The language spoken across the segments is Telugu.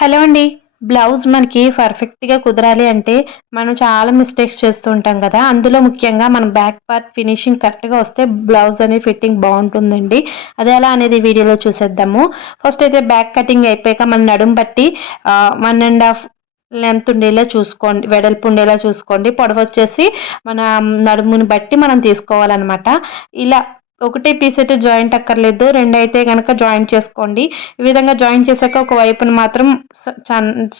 హలో అండి. బ్లౌజ్ మనకి పర్ఫెక్ట్గా కుదరాలి అంటే మనం చాలా మిస్టేక్స్ చేస్తూ ఉంటాం కదా. అందులో ముఖ్యంగా మనం బ్యాక్ పార్ట్ ఫినిషింగ్ కరెక్ట్గా వస్తే బ్లౌజ్ అనేది ఫిట్టింగ్ బాగుంటుందండి. అది ఎలా అనేది వీడియోలో చూసేద్దాము. ఫస్ట్ అయితే బ్యాక్ కటింగ్ అయిపోయాక మన నడుము బట్టి వన్ అండ్ హాఫ్ లెంత్ ఉండేలా చూసుకోండి. వెడల్పు ఉండేలా చూసుకోండి. పొడవు వచ్చేసి మన నడుముని బట్టి మనం తీసుకోవాలన్నమాట. ఇలా ఒకటే పీస్ అయితే జాయింట్ అక్కర్లేదు. రెండు అయితే కనుక జాయింట్ చేసుకోండి. ఈ విధంగా జాయింట్ చేశాక ఒక వైపున మాత్రం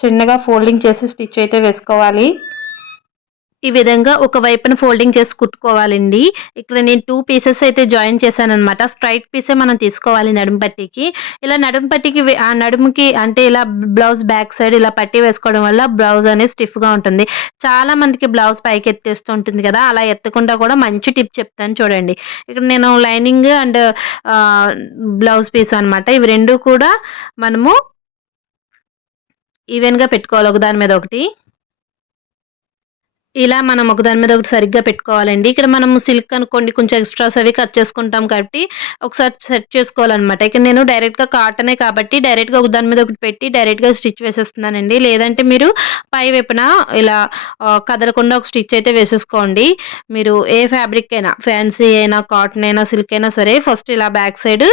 చిన్నగా ఫోల్డింగ్ చేసి స్టిచ్ అయితే వేసుకోవాలి. ఈ విధంగా ఒక వైపున ఫోల్డింగ్ చేసి కుట్టుకోవాలండి. ఇక్కడ నేను టూ పీసెస్ అయితే జాయిన్ చేశాను అనమాట స్ట్రైట్ పీసే మనం తీసుకోవాలి నడుము పట్టీకి. ఇలా నడుము ఆ నడుముకి అంటే ఇలా బ్లౌజ్ బ్యాక్ సైడ్ ఇలా పట్టి వేసుకోవడం వల్ల బ్లౌజ్ అనేది స్టిఫ్గా ఉంటుంది. చాలా మందికి బ్లౌజ్ పైకి ఎత్తేస్తూ ఉంటుంది కదా. అలా ఎత్తకుండా కూడా మంచి టిప్ చెప్తాను చూడండి. ఇక్కడ నేను లైనింగ్ అండ్ బ్లౌజ్ పీస్ అనమాట ఇవి రెండు కూడా మనము ఈవెన్గా పెట్టుకోవాలి ఒక దాని మీద ఒకటి. ఇలా మనం ఒకదాని మీద ఒకటి సరిగ్గా పెట్టుకోవాలండి. ఇక్కడ మనం సిల్క్ అనుకోండి కొంచెం ఎక్స్ట్రాస్ అవి కట్ చేసుకుంటాం కాబట్టి ఒకసారి సెట్ చేసుకోవాలన్నమాట. ఇక్కడ నేను డైరెక్ట్గా కాటనే కాబట్టి డైరెక్ట్గా ఒక దాని మీద ఒకటి పెట్టి డైరెక్ట్గా స్టిచ్ వేసేస్తున్నానండి. లేదంటే మీరు పై వైపున ఇలా కదలకుండా ఒక స్టిచ్ అయితే వేసేసుకోండి. మీరు ఏ ఫ్యాబ్రిక్ అయినా ఫ్యాన్సీ అయినా కాటన్ అయినా సిల్క్ అయినా సరే ఫస్ట్ ఇలా బ్యాక్ సైడ్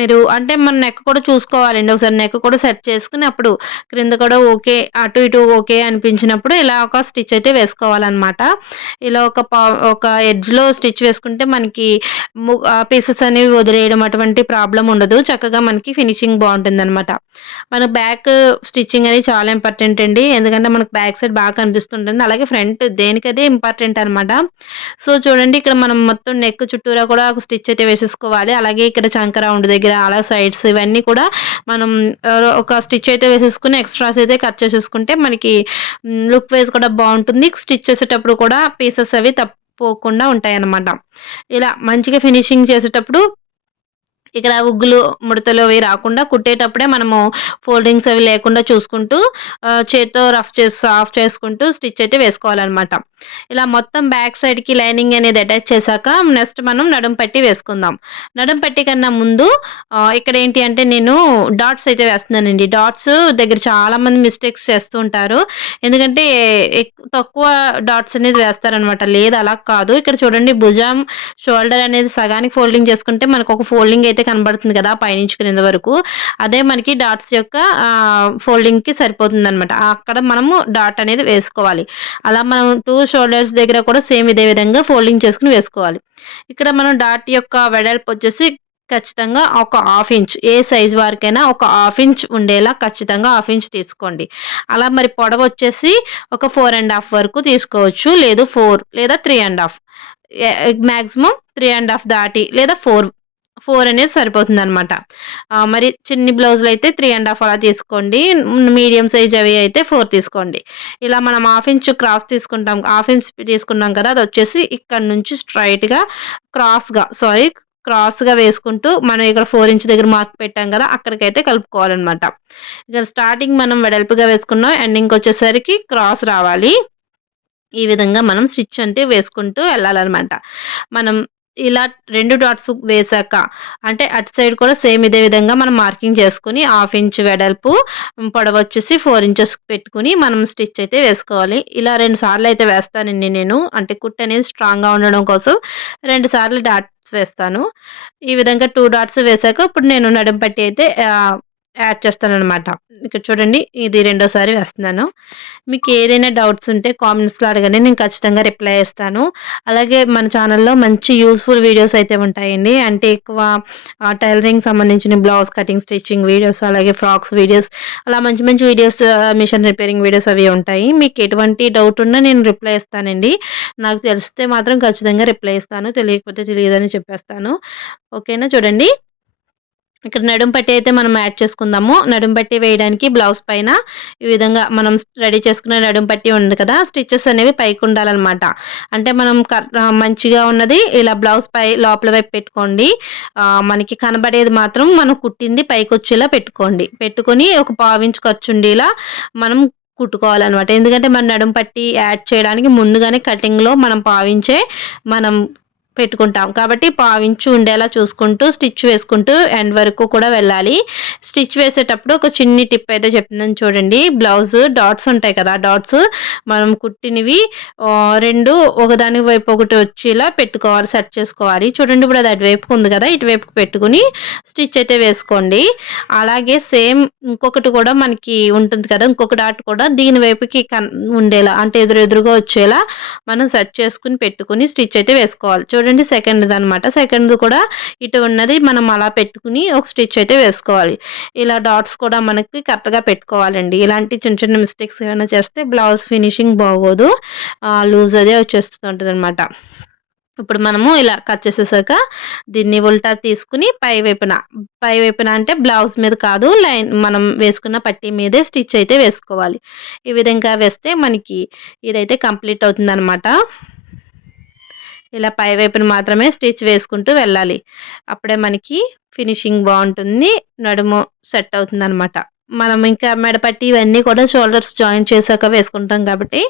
మీరు అంటే మన నెక్ కూడా చూసుకోవాలండి. ఒకసారి నెక్ కూడా సెట్ చేసుకుని అప్పుడు క్రింద కూడా ఓకే అటు ఇటు ఓకే అనిపించినప్పుడు ఇలా ఒక స్టిచ్ అయితే వేసుకోవాలి అనమాట ఇలా ఒక పా ఒక ఎడ్జ్లో స్టిచ్ వేసుకుంటే మనకి పీసెస్ అనేవి వదిలేయడం అటువంటి ప్రాబ్లం ఉండదు. చక్కగా మనకి ఫినిషింగ్ బాగుంటుంది అనమాట మన బ్యాక్ స్టిచ్చింగ్ అనేది చాలా ఇంపార్టెంట్ అండి. ఎందుకంటే మనకు బ్యాక్ సైడ్ బాగా కనిపిస్తుంటుంది. అలాగే ఫ్రంట్ దేనికదే ఇంపార్టెంట్ అనమాట సో చూడండి ఇక్కడ మనం మొత్తం నెక్ చుట్టూరా కూడా ఒక స్టిచ్ అయితే వేసేసుకోవాలి. అలాగే ఇక్కడ చంక రౌండ్ దగ్గర అలా సైడ్స్ ఇవన్నీ కూడా మనం ఒక స్టిచ్ అయితే వేసేసుకుని ఎక్స్ట్రాస్ అయితే కట్ చేసేసుకుంటే మనకి లుక్ వైజ్ కూడా బాగుంటుంది. స్టిచ్ చేసేటప్పుడు కూడా పీసెస్ అవి తప్పుకోకుండా ఉంటాయి అన్నమాట ఇలా మంచిగా ఫినిషింగ్ చేసేటప్పుడు ఇక్కడ ఉగ్గులు ముడతలు అవి రాకుండా కుట్టేటప్పుడే మనము ఫోల్డింగ్స్ అవి లేకుండా చూసుకుంటూ చేత్తో రఫ్ చేసి ఆఫ్ చేసుకుంటూ స్టిచ్ అయితే వేసుకోవాలన్నమాట. ఇలా మొత్తం బ్యాక్ సైడ్కి లైనింగ్ అనేది అటాచ్ చేశాక నెక్స్ట్ మనం నడుం పట్టి వేసుకుందాం. నడుం పట్టి కన్నా ముందు ఇక్కడ ఏంటి అంటే నేను డాట్స్ అయితే వేస్తున్నానండి. డాట్స్ దగ్గర చాలామంది మిస్టేక్స్ చేస్తూ ఉంటారు. ఎందుకంటే తక్కువ డాట్స్ అనేది వేస్తారనమాట లేదు అలా కాదు. ఇక్కడ చూడండి భుజం షోల్డర్ అనేది సగానికి ఫోల్డింగ్ చేసుకుంటే మనకు ఒక ఫోల్డింగ్ అయితే కనబడుతుంది కదా పైనుంచి క్రింద వరకు. అదే మనకి డాట్స్ యొక్క ఫోల్డింగ్కి సరిపోతుంది అనమాట అక్కడ మనము డాట్ అనేది వేసుకోవాలి. అలా మనం టూ షోల్డర్స్ దగ్గర కూడా సేమ్ ఇదే విధంగా ఫోల్డింగ్ చేసుకుని వేసుకోవాలి. ఇక్కడ మనం డాట్ యొక్క వెడల్పు వచ్చేసి ఖచ్చితంగా ఒక హాఫ్ ఇంచ్ ఏ సైజ్ వారికైనా ఒక హాఫ్ ఇంచ్ ఉండేలా ఖచ్చితంగా హాఫ్ ఇంచ్ తీసుకోండి. అలా మరి పొడవ వచ్చేసి ఒక ఫోర్ అండ్ హాఫ్ వరకు తీసుకోవచ్చు లేదు ఫోర్ లేదా three and half. Maximum three and half దాటి లేదా ఫోర్ ఫోర్ అనేది సరిపోతుంది అనమాట మరి చిన్ని బ్లౌజులు అయితే త్రీ అండ్ హాఫ్ అలా తీసుకోండి. మీడియం సైజ్ అవి అయితే ఫోర్ తీసుకోండి. ఇలా మనం హాఫ్ ఇంచ్ క్రాస్ తీసుకుంటాం. హాఫ్ ఇంచ్ తీసుకున్నాం కదా అది వచ్చేసి ఇక్కడ నుంచి స్ట్రైట్గా క్రాస్గా సారీ క్రాస్గా వేసుకుంటూ మనం ఇక్కడ ఫోర్ ఇంచ్ దగ్గర మార్క్ పెట్టాం కదా అక్కడికైతే కలుపుకోవాలన్నమాట. ఇక్కడ స్టార్టింగ్ మనం వెడల్పుగా వేసుకున్నాం. ఎండింగ్ వచ్చేసరికి క్రాస్ రావాలి. ఈ విధంగా మనం స్టిచ్ అంటే వేసుకుంటూ వెళ్ళాలన్నమాట. మనం ఇలా రెండు డాట్స్ వేసాక అంటే అటు సైడ్ కూడా సేమ్ ఇదే విధంగా మనం మార్కింగ్ చేసుకుని హాఫ్ ఇంచ్ వెడల్పు పొడవ వచ్చేసి ఫోర్ ఇంచెస్ పెట్టుకుని మనం స్టిచ్ అయితే వేసుకోవాలి. ఇలా రెండు సార్లు అయితే వేస్తానండి నేను. అంటే కుట్ అనేది స్ట్రాంగ్గా ఉండడం కోసం రెండు సార్లు డాట్స్ వేస్తాను. ఈ విధంగా టూ డాట్స్ వేసాక ఇప్పుడు నేను నడుం పట్టి అయితే యాడ్ చేస్తానమాట ఇక్కడ చూడండి ఇది రెండోసారి వేస్తున్నాను. మీకు ఏదైనా డౌట్స్ ఉంటే కామెంట్స్లో అడగండి నేను ఖచ్చితంగా రిప్లై చేస్తాను. అలాగే మన ఛానల్లో మంచి యూస్ఫుల్ వీడియోస్ అయితే ఉంటాయండి. అంటే ఎక్కువ టైలరింగ్ సంబంధించిన బ్లౌజ్ కటింగ్ స్టిచ్చింగ్ వీడియోస్ అలాగే ఫ్రాక్స్ వీడియోస్ అలా మంచి మంచి వీడియోస్ మిషన్ రిపేరింగ్ వీడియోస్ అవి ఉంటాయి. మీకు ఎటువంటి డౌట్ ఉన్నా నేను రిప్లై ఇస్తానండి నాకు తెలిస్తే మాత్రం ఖచ్చితంగా రిప్లై ఇస్తాను తెలియకపోతే తెలియదని చెప్పేస్తాను. ఓకేనా? చూడండి. ఇక్కడ నడుం పట్టి అయితే మనం యాడ్ చేసుకుందాము. నడుం పట్టి వేయడానికి బ్లౌజ్ పైన ఈ విధంగా మనం రెడీ చేసుకున్న నడుం పట్టి ఉంది కదా స్టిచ్చెస్ అనేవి పైకి ఉండాలన్నమాట. అంటే మనం మంచిగా ఉన్నది ఇలా బ్లౌజ్ పై లోపల వైపు పెట్టుకోండి. మనకి కనబడేది మాత్రం మనం కుట్టింది పైకి వచ్చేలా పెట్టుకోండి. పెట్టుకొని ఒక పావించి ఖర్చుండేలా మనం కుట్టుకోవాలన్నమాట. ఎందుకంటే మన నడుం పట్టి యాడ్ చేయడానికి ముందుగానే కటింగ్లో మనం పావించే మనం పెట్టుకుంటాం. కాబట్టి పావించు ఉండేలా చూసుకుంటూ స్టిచ్ వేసుకుంటూ ఎండ్ వరకు కూడా వెళ్ళాలి. స్టిచ్ వేసేటప్పుడు ఒక చిన్ని టిప్ అయితే చెప్తుందని చూడండి. బ్లౌజ్ డాట్స్ ఉంటాయి కదా డాట్స్ మనం కుట్టినవి రెండు ఒకదాని వైపు ఒకటి వచ్చేలా పెట్టుకోవాలి సెట్ చేసుకోవాలి. చూడండి ఇప్పుడు అది అటువైపుకు ఉంది కదా ఇటువైపు పెట్టుకుని స్టిచ్ అయితే వేసుకోండి. అలాగే సేమ్ ఇంకొకటి కూడా మనకి ఉంటుంది కదా ఇంకొక డాట్ కూడా దీని వైపుకి ఉండేలా అంటే ఎదురు ఎదురుగా వచ్చేలా మనం సెట్ చేసుకుని పెట్టుకుని స్టిచ్ అయితే వేసుకోవాలి. చూడండి సెకండ్ అనమాట సెకండ్ కూడా ఇటు ఉన్నది మనం అలా పెట్టుకుని ఒక స్టిచ్ అయితే వేసుకోవాలి. ఇలా డాట్స్ కూడా మనకి కరెక్ట్గా పెట్టుకోవాలండి. ఇలాంటి చిన్న చిన్న మిస్టేక్స్ ఏమైనా చేస్తే బ్లౌజ్ ఫినిషింగ్ బాగోదు. లూజ్ అదే వచ్చేస్తుంటుంది అనమాట ఇప్పుడు మనము ఇలా కట్ చేసేసాక దీన్ని ఉల్టా తీసుకుని పై వైపున. పై వైపున అంటే బ్లౌజ్ మీద కాదు లైన్ మనం వేసుకున్న పట్టీ మీదే స్టిచ్ అయితే వేసుకోవాలి. ఈ విధంగా వేస్తే మనకి ఇదైతే కంప్లీట్ అవుతుంది అనమాట ఇలా పై వైపున మాత్రమే స్టిచ్ వేసుకుంటూ వెళ్ళాలి. అప్పుడే మనకి ఫినిషింగ్ బాగుంటుంది నడుము సెట్ అవుతుంది అనమాట మనం ఇంకా మెడపట్టి ఇవన్నీ కూడా షోల్డర్స్ జాయిన్ చేశాక వేసుకుంటాం కాబట్టి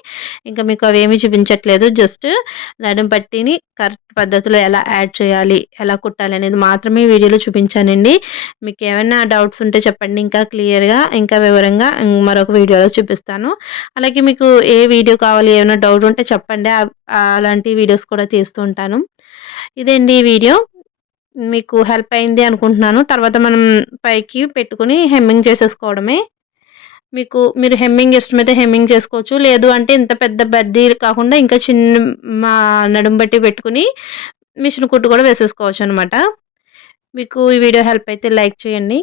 ఇంకా మీకు అవేమీ చూపించట్లేదు. జస్ట్ నడుం పట్టిని కరెక్ట్ పద్ధతిలో ఎలా యాడ్ చేయాలి ఎలా కుట్టాలి అనేది మాత్రమే వీడియోలో చూపించానండి. మీకు ఏమైనా డౌట్స్ ఉంటే చెప్పండి. ఇంకా క్లియర్గా ఇంకా వివరంగా మరొక వీడియోలో చూపిస్తాను. అలాగే మీకు ఏ వీడియో కావాలి ఏమైనా డౌట్ ఉంటే చెప్పండి. అలాంటి వీడియోస్ కూడా తీస్తూ ఉంటాను. ఇదండి ఈ వీడియో. మీకు హెల్ప్ అయింది అనుకుంటున్నాను. తర్వాత మనం పైకి పెట్టుకుని హెమ్మింగ్ చేసేసుకోవడమే. మీకు మీరు హెమ్మింగ్ ఇష్టమైతే హెమ్మింగ్ చేసుకోవచ్చు. లేదు అంటే ఇంత పెద్ద బద్దీ కాకుండా ఇంకా చిన్న మా నడుము బట్టి పెట్టుకుని మిషన్ కుట్టు కూడా వేసేసుకోవచ్చు అనమాట మీకు ఈ వీడియో హెల్ప్ అయితే లైక్ చేయండి.